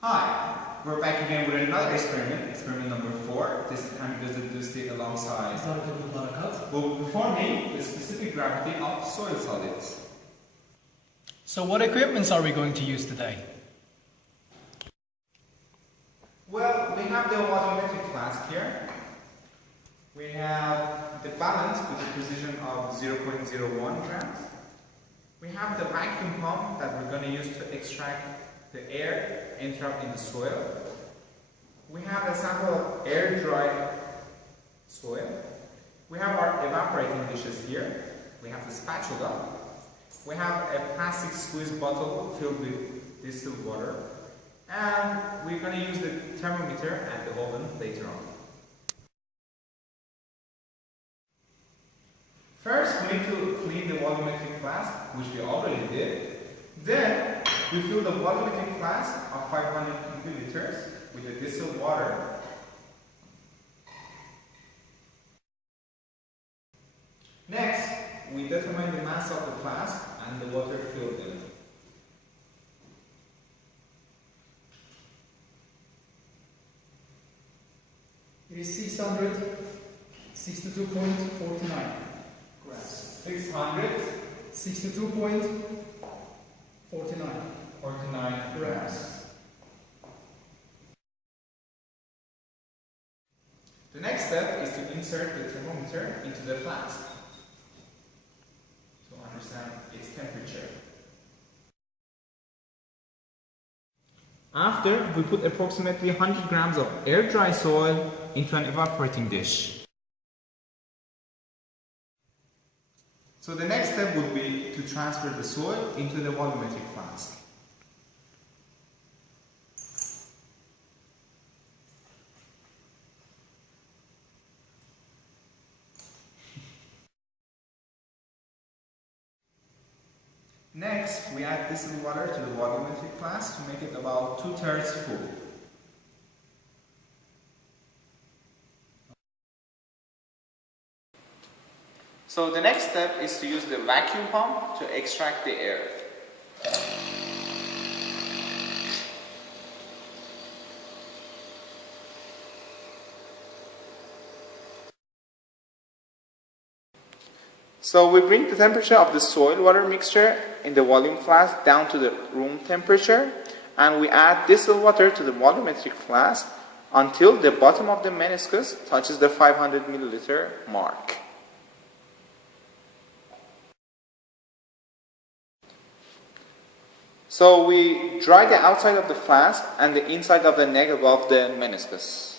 Hi, we're back again with another experiment number 4. This time we're going to stick alongside. Well, before me, the specific gravity of soil solids. So what equipments are we going to use today? Well, we have the volumetric flask here. We have the balance with a precision of 0.01 grams. We have the vacuum pump that we're going to use to extract the air entrapped in the soil. We have a sample of air-dried soil. We have our evaporating dishes here. We have the spatula. We have a plastic squeeze bottle filled with distilled water. And we're going to use the thermometer and the oven later on. First, we need to clean the volumetric flask, which we already did. Then, we fill the volumetric flask of 500 milliliters with the distilled water. Next, we determine the mass of the flask and the water filled in. It is 662.49 grams. 662.49 grams. The next step is to insert the thermometer into the flask to understand its temperature. After, we put approximately 100 grams of air-dry soil into an evaporating dish. So the next step would be to transfer the soil into the volumetric flask. Next, we add distilled water to the volumetric flask to make it about 2/3 full. So the next step is to use the vacuum pump to extract the air. So we bring the temperature of the soil-water mixture in the volume flask down to the room temperature, and we add distilled water to the volumetric flask until the bottom of the meniscus touches the 500 milliliter mark. So we dry the outside of the flask and the inside of the neck above the meniscus.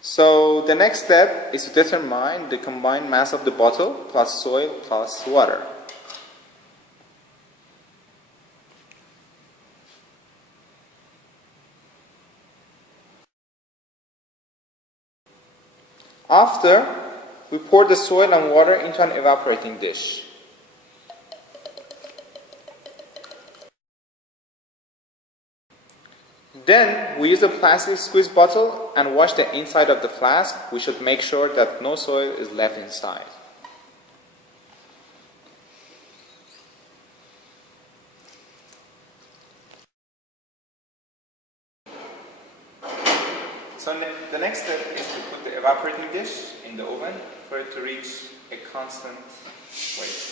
So the next step is to determine the combined mass of the bottle plus soil plus water. After, we pour the soil and water into an evaporating dish. Then, we use a plastic squeeze bottle and wash the inside of the flask. We should make sure that no soil is left inside. So the next step is to put the evaporating dish in the oven for it to reach a constant weight.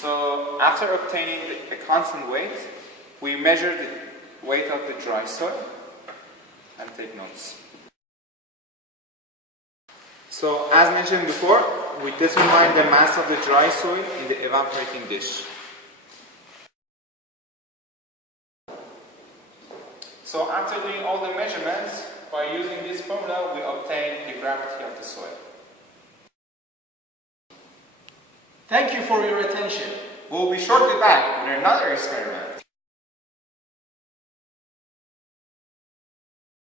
So after obtaining a constant weight, we measure the weight of the dry soil and take notes. So as mentioned before, we determine the mass of the dry soil in the evaporating dish. So after doing all the measurements, by using this formula, we obtain the gravity of the soil. Thank you for your attention. We'll be shortly back with another experiment.